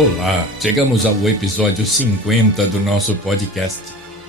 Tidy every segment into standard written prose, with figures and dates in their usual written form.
Olá, chegamos ao episódio 50 do nosso podcast.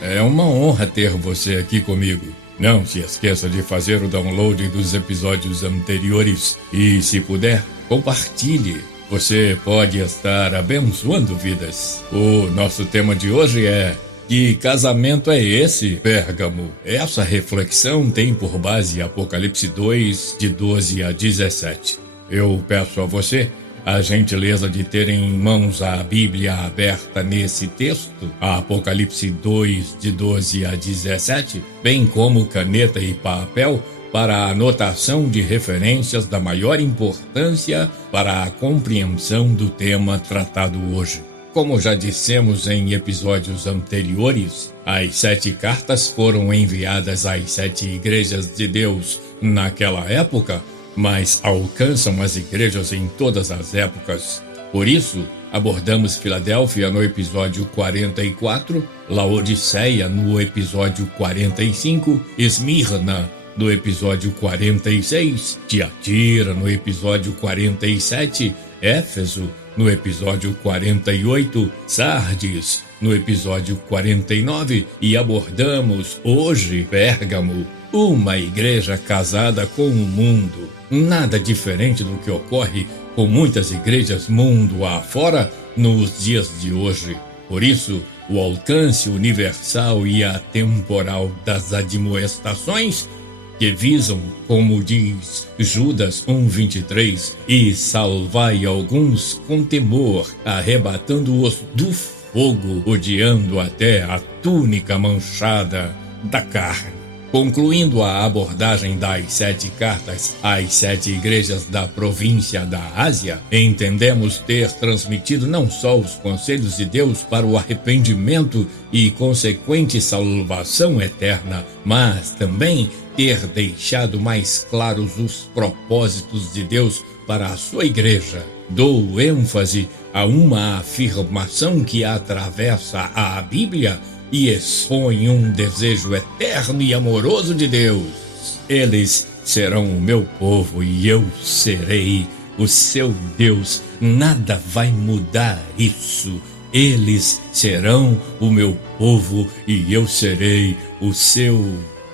É uma honra ter você aqui comigo. Não se esqueça de fazer o download dos episódios anteriores e, se puder, compartilhe. Você pode estar abençoando vidas. O nosso tema de hoje é: que casamento é esse, Pérgamo? Essa reflexão tem por base Apocalipse 2, de 12 a 17. Eu peço a você a gentileza de ter em mãos a Bíblia aberta nesse texto, Apocalipse 2, de 12 a 17, bem como caneta e papel para a anotação de referências da maior importância para a compreensão do tema tratado hoje. Como já dissemos em episódios anteriores, as 7 cartas foram enviadas às 7 igrejas de Deus naquela época, mas alcançam as igrejas em todas as épocas. Por isso, abordamos Filadélfia no episódio 44, Laodiceia no episódio 45, Esmirna no episódio 46, Tiatira no episódio 47, Éfeso no episódio 48, Sardes no episódio 49 e abordamos hoje Pérgamo, uma igreja casada com o mundo. Nada diferente do que ocorre com muitas igrejas mundo afora nos dias de hoje. Por isso, o alcance universal e atemporal das admoestações que visam, como diz Judas 1:23, e salvai alguns com temor, arrebatando-os do fogo, odiando até a túnica manchada da carne. Concluindo a abordagem das 7 cartas às 7 igrejas da província da Ásia, entendemos ter transmitido não só os conselhos de Deus para o arrependimento e consequente salvação eterna, mas também ter deixado mais claros os propósitos de Deus para a sua igreja. Dou ênfase a uma afirmação que atravessa a Bíblia e expõe um desejo eterno e amoroso de Deus. Eles serão o meu povo e eu serei o seu Deus. Nada vai mudar isso. Eles serão o meu povo e eu serei o seu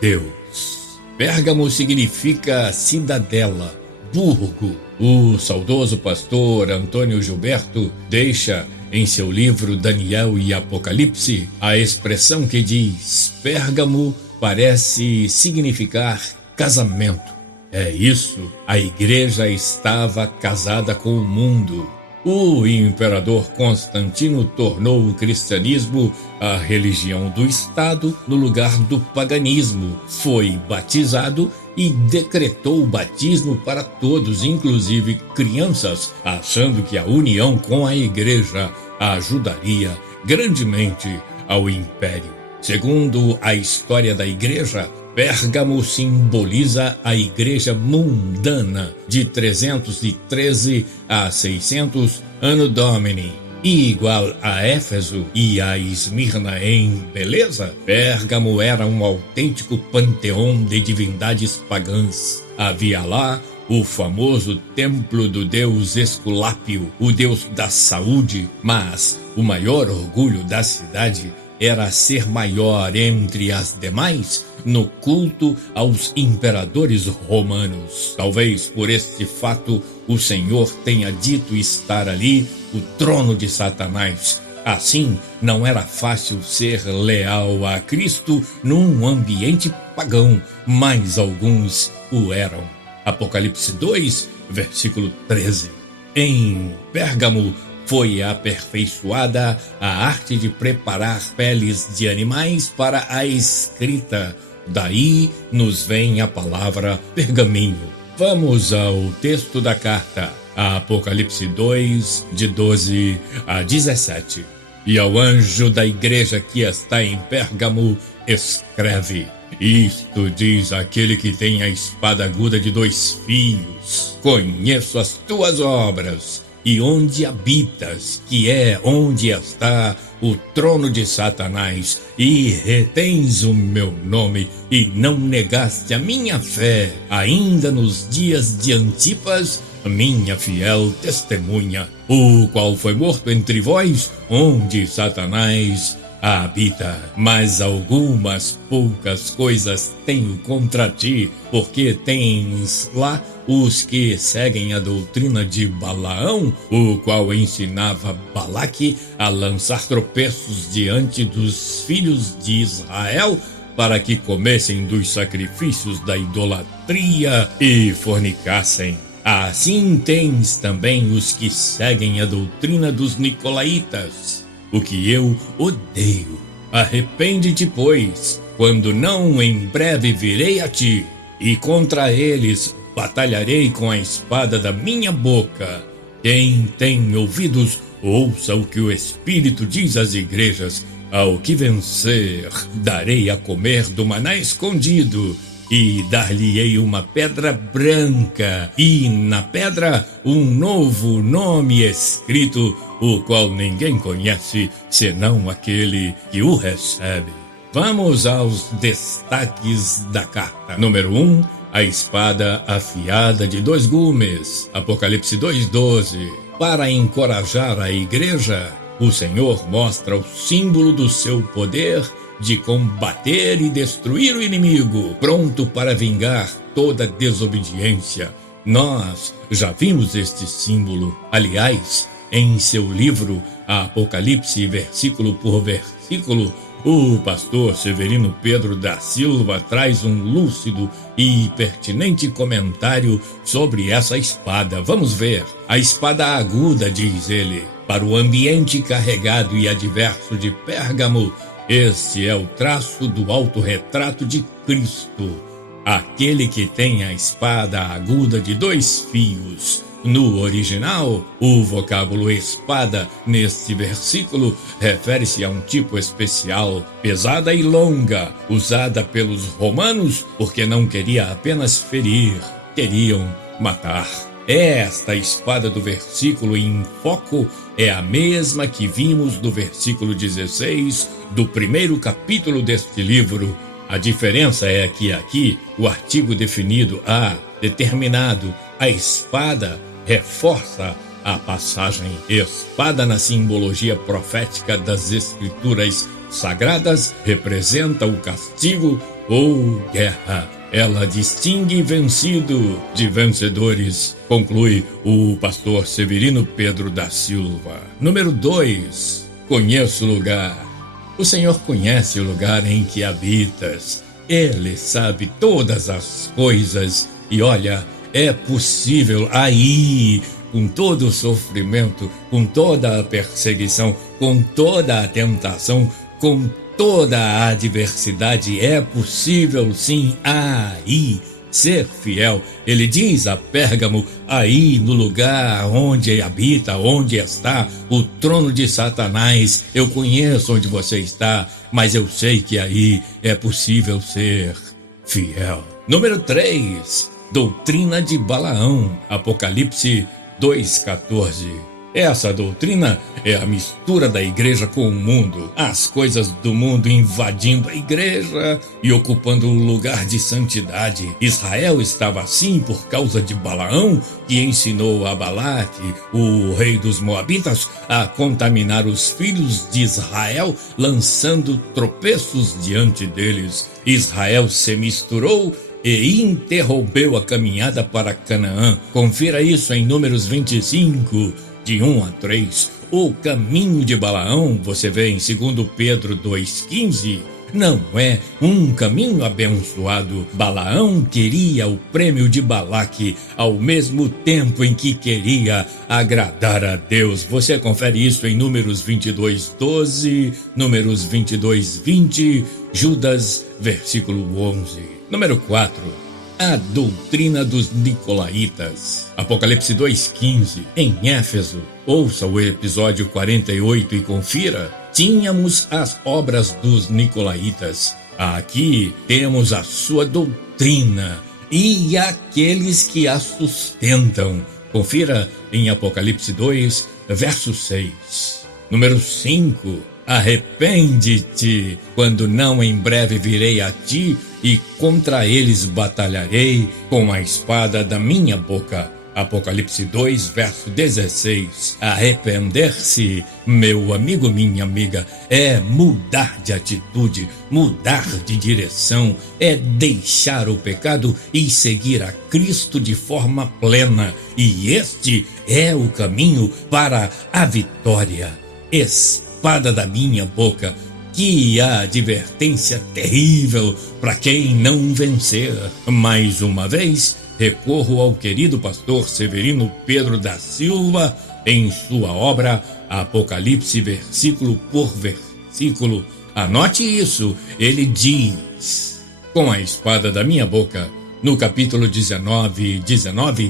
Deus. Pérgamo significa cidadela, burgo. O saudoso pastor Antônio Gilberto deixa em seu livro Daniel e Apocalipse a expressão que diz: Pérgamo parece significar casamento. É isso, a igreja estava casada com o mundo. O imperador Constantino tornou o cristianismo a religião do Estado no lugar do paganismo. Foi batizado e decretou o batismo para todos, inclusive crianças, achando que a união com a igreja ajudaria grandemente ao império. Segundo a história da igreja, Pérgamo simboliza a igreja mundana de 313 a 600 Anno Domini. E igual a Éfeso e a Esmirna em beleza, Pérgamo era um autêntico panteão de divindades pagãs. Havia lá o famoso templo do deus Esculápio, o deus da saúde, mas o maior orgulho da cidade era ser maior entre as demais no culto aos imperadores romanos. Talvez por este fato o Senhor tenha dito estar ali o trono de Satanás. Assim, não era fácil ser leal a Cristo num ambiente pagão, mas alguns o eram. Apocalipse 2, versículo 13. Em Pérgamo foi aperfeiçoada a arte de preparar peles de animais para a escrita. Daí nos vem a palavra pergaminho. Vamos ao texto da carta, Apocalipse 2, de 12 a 17. E ao anjo da igreja que está em Pérgamo, escreve: Isto diz aquele que tem a espada aguda de 2 fios. Conheço as tuas obras e onde habitas, que é onde está o trono de Satanás, e retens o meu nome, e não negaste a minha fé, ainda nos dias de Antipas, minha fiel testemunha, o qual foi morto entre vós, onde Satanás habita. Mas algumas poucas coisas tenho contra ti, porque tens lá os que seguem a doutrina de Balaão, o qual ensinava Balaque a lançar tropeços diante dos filhos de Israel, para que comessem dos sacrifícios da idolatria e fornicassem. Assim tens também os que seguem a doutrina dos nicolaítas, o que eu odeio. Arrepende-te, pois, quando não em breve virei a ti, e contra eles batalharei com a espada da minha boca. Quem tem ouvidos, ouça o que o Espírito diz às igrejas. Ao que vencer, darei a comer do maná escondido, e dar-lhe-ei uma pedra branca, e na pedra um novo nome escrito, o qual ninguém conhece, senão aquele que o recebe. Vamos aos destaques da carta. Número 1, a espada afiada de 2 gumes. Apocalipse 2:12. Para encorajar a igreja, o Senhor mostra o símbolo do seu poder de combater e destruir o inimigo, pronto para vingar toda desobediência. Nós já vimos este símbolo. Aliás, em seu livro Apocalipse, versículo por versículo, o pastor Severino Pedro da Silva traz um lúcido e pertinente comentário sobre essa espada. Vamos ver. A espada aguda, diz ele, para o ambiente carregado e adverso de Pérgamo, este é o traço do autorretrato de Cristo, aquele que tem a espada aguda de 2 fios. No original, o vocábulo espada, neste versículo, refere-se a um tipo especial, pesada e longa, usada pelos romanos porque não queria apenas ferir, queriam matar. Esta espada do versículo em foco é a mesma que vimos do versículo 16 do primeiro capítulo deste livro. A diferença é que aqui o artigo definido a determinado, a espada, reforça a passagem. Espada, na simbologia profética das escrituras sagradas, representa o castigo ou guerra. Ela distingue vencido de vencedores, conclui o pastor Severino Pedro da Silva. Número 2. Conheço o lugar. O Senhor conhece o lugar em que habitas. Ele sabe todas as coisas. E olha, é possível aí, com todo o sofrimento, com toda a perseguição, com toda a tentação, com toda a adversidade, é possível sim aí ser fiel. Ele diz a Pérgamo, aí no lugar onde habita, onde está o trono de Satanás, eu conheço onde você está, mas eu sei que aí é possível ser fiel. Número 3, doutrina de Balaão, Apocalipse 2:14. Essa doutrina é a mistura da igreja com o mundo, as coisas do mundo invadindo a igreja e ocupando o lugar de santidade. Israel estava assim por causa de Balaão, que ensinou a Balaque, o rei dos Moabitas, a contaminar os filhos de Israel, lançando tropeços diante deles. Israel se misturou e interrompeu a caminhada para Canaã. Confira isso em Números 25, de 1 a 3. O caminho de Balaão, você vê em 2 Pedro 2,15, não é um caminho abençoado. Balaão queria o prêmio de Balaque ao mesmo tempo em que queria agradar a Deus. Você confere isso em Números 22:12, Números 22:20, Judas, versículo 11. Número 4. A doutrina dos nicolaítas. Apocalipse 2:15. Em Éfeso, ouça o episódio 48 e confira. Tínhamos as obras dos nicolaítas. Aqui temos a sua doutrina e aqueles que a sustentam. Confira em Apocalipse 2, verso 6. Número 5. Arrepende-te, quando não em breve virei a ti e contra eles batalharei com a espada da minha boca. Apocalipse 2, verso 16. Arrepender-se, meu amigo, minha amiga, é mudar de atitude, mudar de direção, é deixar o pecado e seguir a Cristo de forma plena. E este é o caminho para a vitória. Espada da minha boca, que advertência terrível para quem não vencer. Mais uma vez, recorro ao querido pastor Severino Pedro da Silva em sua obra Apocalipse, versículo por versículo. Anote isso, ele diz: com a espada da minha boca, no capítulo 19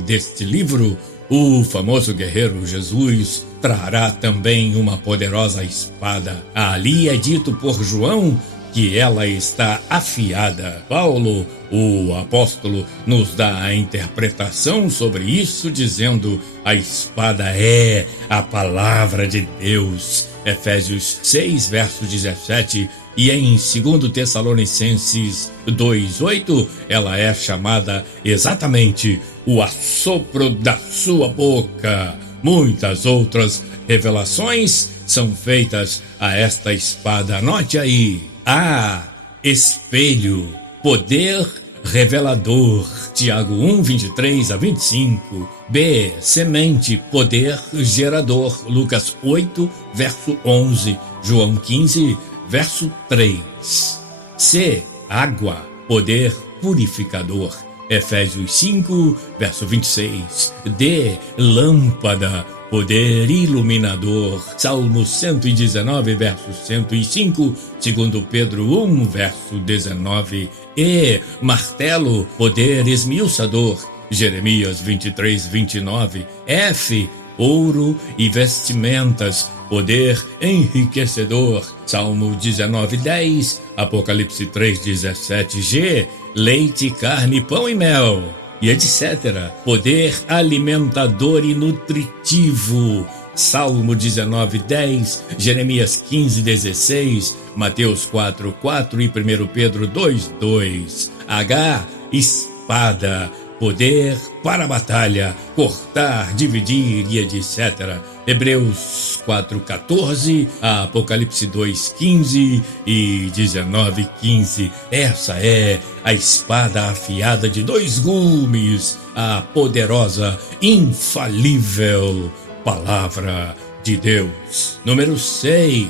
deste livro, o famoso guerreiro Jesus trará também uma poderosa espada. Ali é dito por João que ela está afiada. Paulo, o apóstolo, nos dá a interpretação sobre isso, dizendo: a espada é a palavra de Deus. Efésios 6, verso 17. E em 2 Tessalonicenses 2:8, ela é chamada exatamente o assopro da sua boca. Muitas outras revelações são feitas a esta espada. Anote aí: A, espelho, poder revelador, Tiago 1, 23 a 25. B, semente, poder gerador, Lucas 8, verso 11. João 15, verso 3. C, água, poder purificador, Efésios 5, verso 26. D, lâmpada, poder iluminador, Salmo 119, verso 105, 2 Pedro 1, verso 19. E, martelo, poder esmiuçador, Jeremias 23, 29. F, ouro e vestimentas, poder enriquecedor, Salmo 19, 10, Apocalipse 3, 17. G, leite, carne, pão e mel, e etc. Poder alimentador e nutritivo, Salmo 19, 10, Jeremias 15, 16, Mateus 4, 4 e 1 Pedro 2, 2. H, espada, poder para a batalha, cortar, dividir e etc. Hebreus 4:14, Apocalipse 2:15 e 19:15. Essa é a espada afiada de 2 gumes, a poderosa, infalível palavra de Deus. Número 6,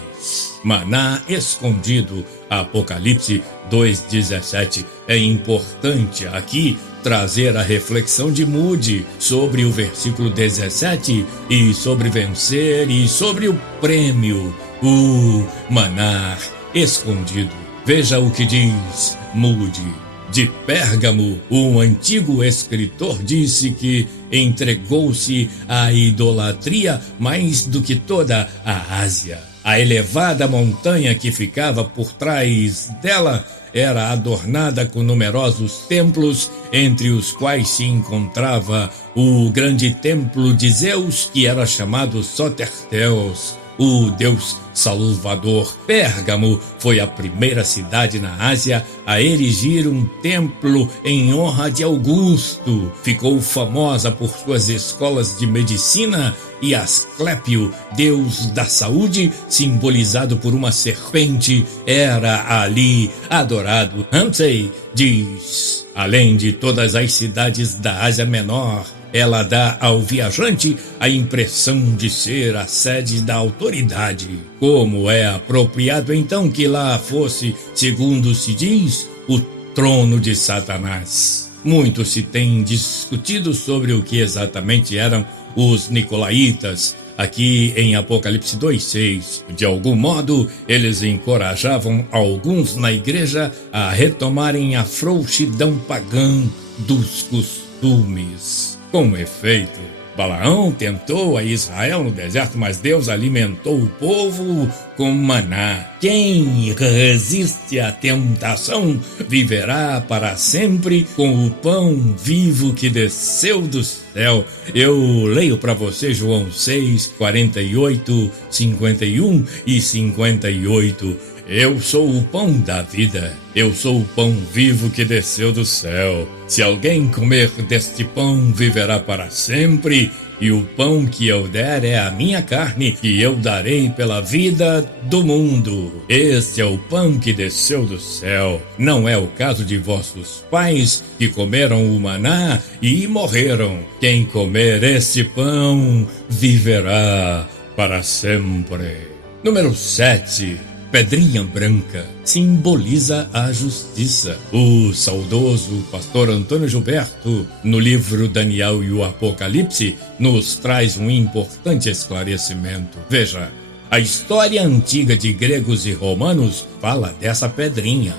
maná escondido, Apocalipse 2:17. É importante aqui trazer a reflexão de Moody sobre o versículo 17 e sobre vencer e sobre o prêmio, o maná escondido. Veja o que diz Moody. De Pérgamo, um antigo escritor disse que entregou-se à idolatria mais do que toda a Ásia. A elevada montanha que ficava por trás dela era adornada com numerosos templos, entre os quais se encontrava o grande templo de Zeus, que era chamado Sotertheos, o deus salvador. Pérgamo foi a primeira cidade na Ásia a erigir um templo em honra de Augusto. Ficou famosa por suas escolas de medicina e Asclépio, deus da saúde, simbolizado por uma serpente, era ali adorado. Ramsay diz: além de todas as cidades da Ásia Menor, ela dá ao viajante a impressão de ser a sede da autoridade. Como é apropriado então que lá fosse, segundo se diz, o trono de Satanás. Muito se tem discutido sobre o que exatamente eram os nicolaítas, aqui em Apocalipse 2:6. De algum modo, eles encorajavam alguns na igreja a retomarem a frouxidão pagã dos costumes. Com efeito, Balaão tentou a Israel no deserto, mas Deus alimentou o povo com maná. Quem resiste à tentação viverá para sempre com o pão vivo que desceu do céu. Eu leio para você João 6, 48, 51 e 58. Eu sou o pão da vida, eu sou o pão vivo que desceu do céu. Se alguém comer deste pão, viverá para sempre, e o pão que eu der é a minha carne, que eu darei pela vida do mundo. Este é o pão que desceu do céu. Não é o caso de vossos pais, que comeram o maná e morreram. Quem comer este pão, viverá para sempre. Número 7. Pedrinha branca simboliza a justiça. O saudoso pastor Antônio Gilberto, no livro Daniel e o Apocalipse, nos traz um importante esclarecimento. Veja, a história antiga de gregos e romanos fala dessa pedrinha.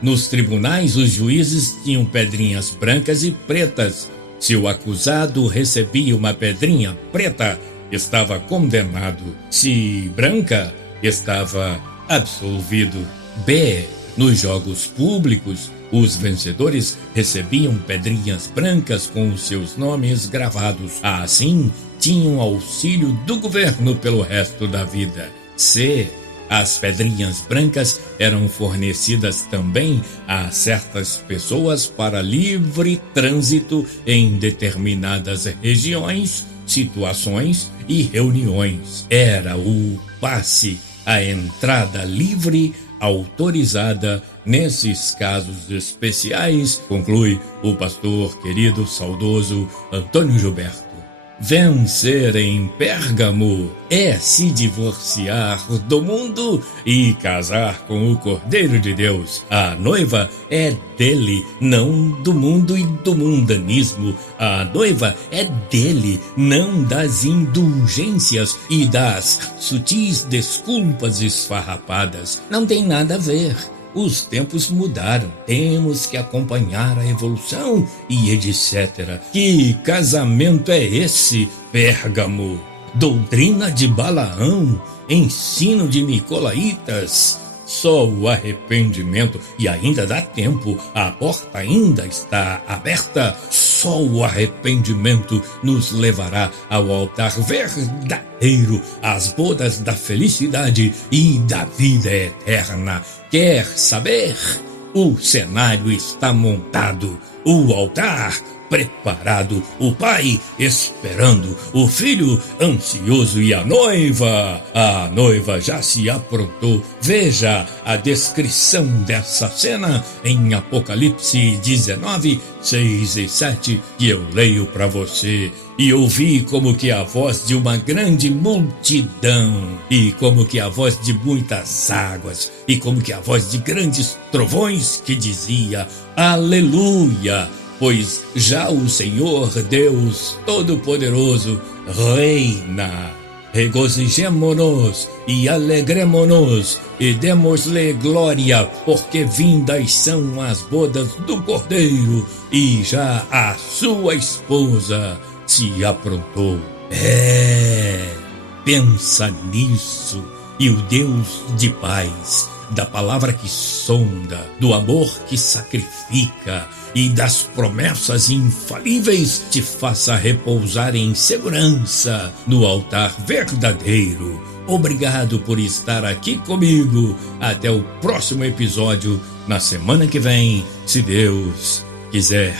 Nos tribunais os juízes tinham pedrinhas brancas e pretas. Se o acusado recebia uma pedrinha preta, estava condenado. Se branca, estava absolvido. B. Nos jogos públicos, os vencedores recebiam pedrinhas brancas com os seus nomes gravados. Assim, tinham auxílio do governo pelo resto da vida. C. As pedrinhas brancas eram fornecidas também a certas pessoas para livre trânsito em determinadas regiões, situações e reuniões. Era o passe, a entrada livre autorizada nesses casos especiais, conclui o pastor querido saudoso Antônio Gilberto. Vencer em Pérgamo é se divorciar do mundo e casar com o Cordeiro de Deus. A noiva é dele, não do mundo e do mundanismo. A noiva é dele, não das indulgências e das sutis desculpas esfarrapadas. Não tem nada a ver. Os tempos mudaram, temos que acompanhar a evolução e etc. Que casamento é esse, Pérgamo? Doutrina de Balaão? Ensino de Nicolaítas? Só o arrepimento, e ainda dá tempo, a porta ainda está aberta. Só o arrependimento nos levará ao altar verdadeiro, às bodas da felicidade e da vida eterna. Quer saber? O cenário está montado, o altar preparado, o pai esperando, o filho ansioso e a noiva já se aprontou. Veja a descrição dessa cena em Apocalipse 19, 6 e 7, que eu leio para você. E ouvi como que a voz de uma grande multidão, e como que a voz de muitas águas, e como que a voz de grandes trovões, que dizia: Aleluia! Pois já o Senhor Deus Todo-Poderoso reina. Regozijemo-nos e alegremo-nos e demos-lhe glória, porque vindas são as bodas do Cordeiro e já a sua esposa se aprontou. Pensa nisso, e o Deus de paz, da palavra que sonda, do amor que sacrifica e das promessas infalíveis te faça repousar em segurança no altar verdadeiro. Obrigado por estar aqui comigo. Até o próximo episódio, na semana que vem, se Deus quiser.